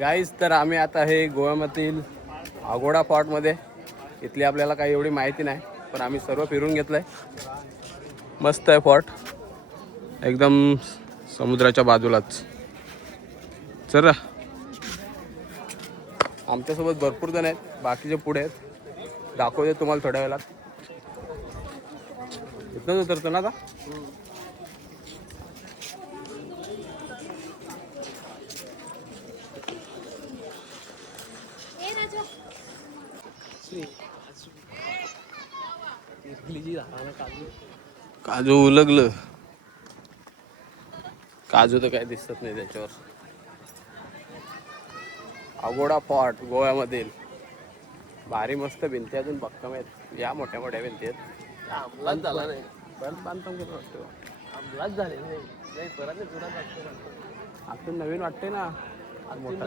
Guys तर आम्ही आता हे गोव्यामधील आगोडा फॉर्टमध्ये इथली आपल्याला काही एवढी माहिती नाही, पण आम्ही सर्व फिरून घेतलं आहे. मस्त आहे फॉर्ट, एकदम समुद्राच्या बाजूलाच. चला, आमच्यासोबत भरपूर जण आहेत, बाकीचे पुढे आहेत, दाखवते तुम्हाला थोड्या वेळात. इथनंच उतरतो ना आता. काजू उलगलं, काजू तर काही दिसत नाही त्याच्यावर. आगोडा फॉर्ट गोव्यामधील भारी मस्त भिंती, अजून भक्कम आहेत. या मोठ्या मोठ्या भिंती आहेत. अंमलात झाला नाही, परत बांधकाम केलं वाटतं. अंमलात झाले नाही, परत आतून नवीन वाटते ना. मोठा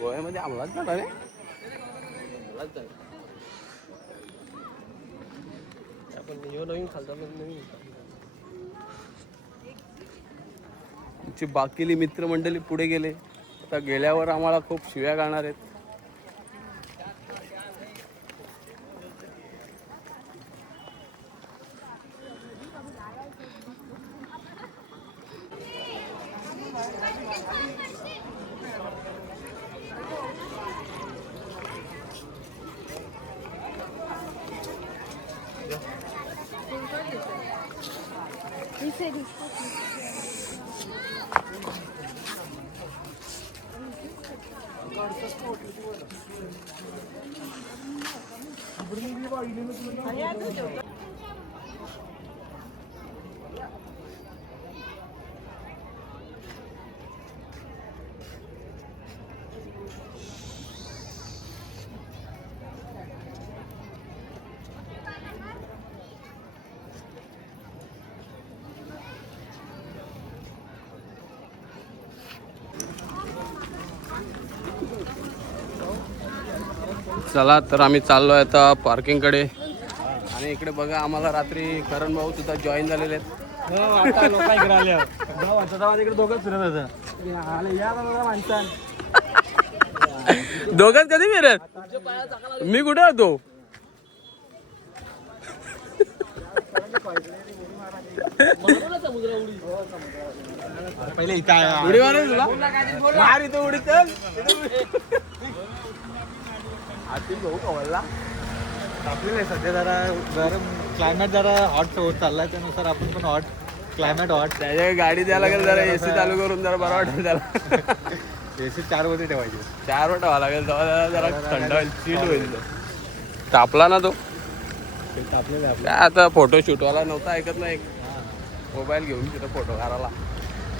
गोव्यामध्ये अंमलात झाला नाही. आमची बाकीली मित्रमंडळी पुढे गेले. आता गेल्यावर आम्हाला खूप शिव्या गाणार आहेत. चला तर आम्ही चाललो आहे आता पार्किंगकडे. आणि इकडे बघा, आम्हाला रात्री करण भाऊ सुद्धा जॉईन झालेले आहेत. दोघांच कधी फिरत, मी कुठे होतो. पहिले उडी मारेल तुला, मार इथं उडी. चल आतील भाऊ कवळला आपल्याला सध्या जरा गरम क्लायमेट जरा हॉट होत चाललाय, त्यानुसार आपण पण हॉट क्लायमेट हॉट त्याच्या गाडी द्यायला लागेल, जरा एसी चालू करून जरा बरं वाटेल त्याला. एसी 4 मध्ये ठेवायची, 4 वर ठेवावं लागेल, तेव्हा जरा थंड होईल, चिल होईल. तापला ना तो आपल्याला. काय आता फोटो शूटवाला नव्हता, ऐकत नाही. मोबाईल घेऊन तिथं फोटो काढायला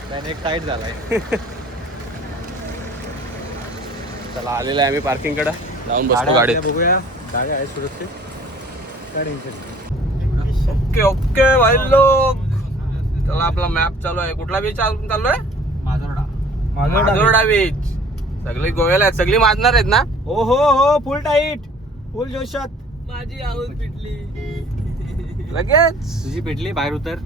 त्याने एक टाईट झालाय. चला आलेलं आहे आम्ही पार्किंगकडे, जाऊन बसतो गाडीत. बघूया, गाडी आहे सुरक्षित, काय टेन्शन. ओके ओके भाई लोग, चला आपला मॅप चालू आहे. कुठला बीच चालू आहे? माजोर्डा बीच. सगळे गोव्याला आहेत, सगळी माजणार आहेत ना. हो हो हो, फुल टाईट, फुल जोशात. माझी आवाज पिटली लगेच. तुझी पेटली, बाहेर उतर.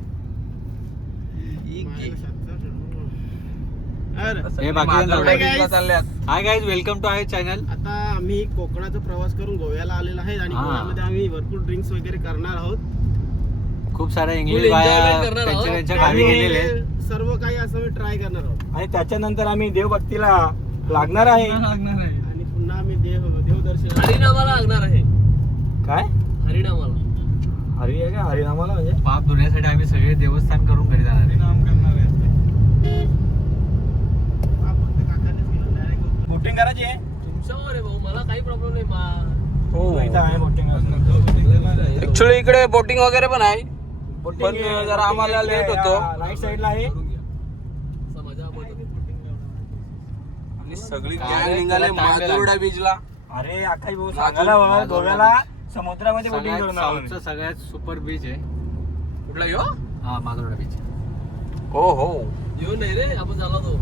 Hi guys, welcome to our channel. आता आम्ही कोकणाचा प्रवास करून गोव्याला आलेलो आहे आणि गोव्यामध्ये आम्ही भरपूर ड्रिंक्स वगैरे करणार आहोत. खूप साऱ्या इंग्लिश बाया त्यांच्या गावी गेलेले, सर्व काही असं मी ट्राय करणार आहोत. आणि त्याच्यानंतर आम्ही देवभक्तीला लागणार आहे. आणि पुन्हा आम्ही देवदर्शन हरिनामाला लागणार आहे. काय हरिनामाला? हरी आहे का? हरिनामाला म्हणजे पाप धुण्यासाठी आम्ही सगळे देवस्थान करून घरी जाणार आहे. बोटिंग करायची आहे. तुमच्यावर आहे भाऊ, मला काही प्रॉब्लेम नाही. हो, इथं आहे बोटिंग. ऍक्च्युली इकडे बोटिंग वगैरे पण आहे, पण जरा आम्हाला लेट होतो. राईट साईडला आहे. आणि सगळी गँग निघाले माजोर्डा बीचला. अरे आकाश भाऊ सांगायला बाबा, गोव्याला समुद्रामध्ये बोटिंग करून साऊथचा सगळ्यात सुपर बीच आहे. कुठला यो? हा, माजोर्डा बीच. हो हो, येऊ नाही रे, आपण झाला तो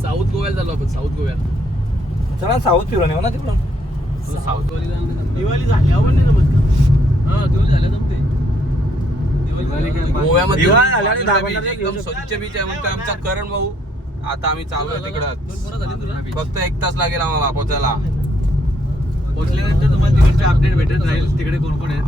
साऊथ गोव्याला झालो आपण. साऊथ गोव्याला चला साऊथ फिरून येऊ ना तिकडून. साऊथ वाली दिवाळी झाल्यावर नाही जमत का? हा, दिवाळी झाल्या जमते. गोव्यामध्ये दिवाळी आल्याने बाजूला दाबायला beach, एकदम स्वच्छ बीच आहे म्हणतो आमचा करण भाऊ. आता आम्ही चालू आहे तिकडं, फक्त 1 तास लागेल आम्हाला पोहोचायला. पोहोचल्यानंतर तुम्हाला तिकडचे अपडेट भेटत राहील तिकडे कोण कोण आहे.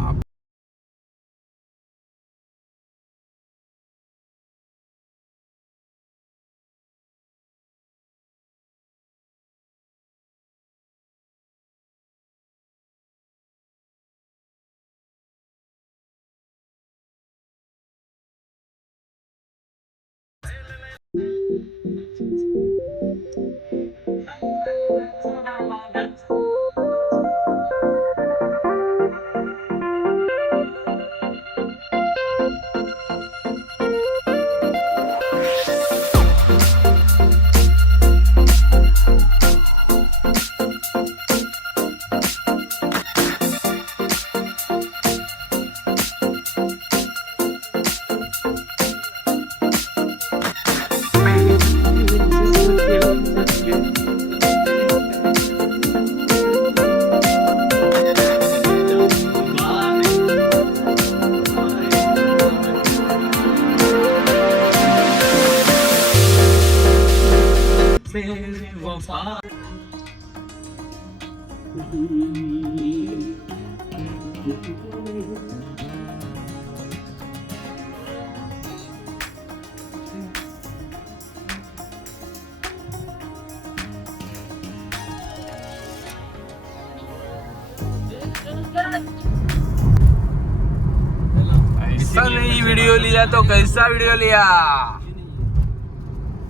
ऐसा नहीं वीडियो लिया तो कैसा वीडियो लिया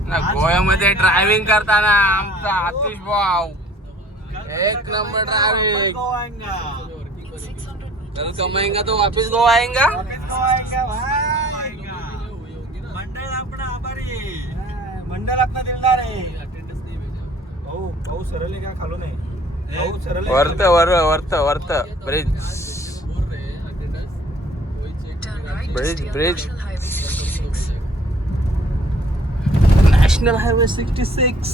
ना. गोव्यामध्ये ड्रायव्हिंग करताना आमचा आतिश भाऊ 1 नंबर ड्रायव्हिंग. कल कमाएंगा तो वापस गोवा आएगा. मंडळ आपला आभारी, मंडळ आपला दिलदार आहे. भाऊ भाऊ सरळ का खालो नाही. भाऊ सरळ वर्त ब्रिज नॅशनल हायवे 66.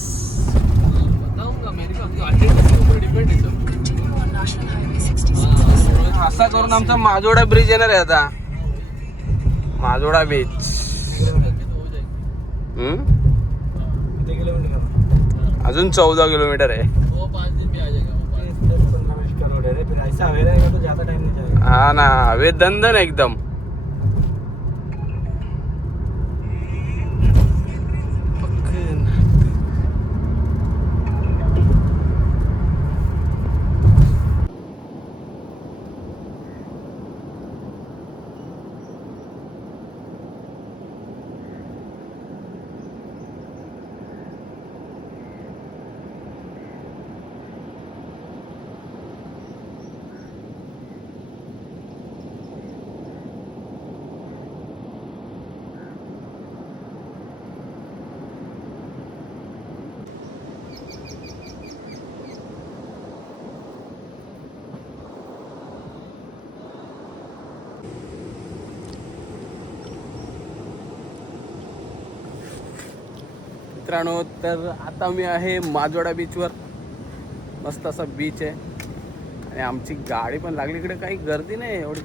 असा करून आमचा माजोडा ब्रिज येणार आहे आता. माजोडा बीच. किती किलोमीटर? अजून 14 किलोमीटर आहे. करोड है रे, फिर ऐसा हवे रहेगा तो ज्यादा टाइम नहीं जाएगा. हा ना, हवे दंदन एकदम. मित्रांनो, तर आता मी आहे माजोडा बीचवर. मस्त असा बीच आहे आणि आमची गाडी पण लागली. इकडे काही गर्दी नाही एवढी.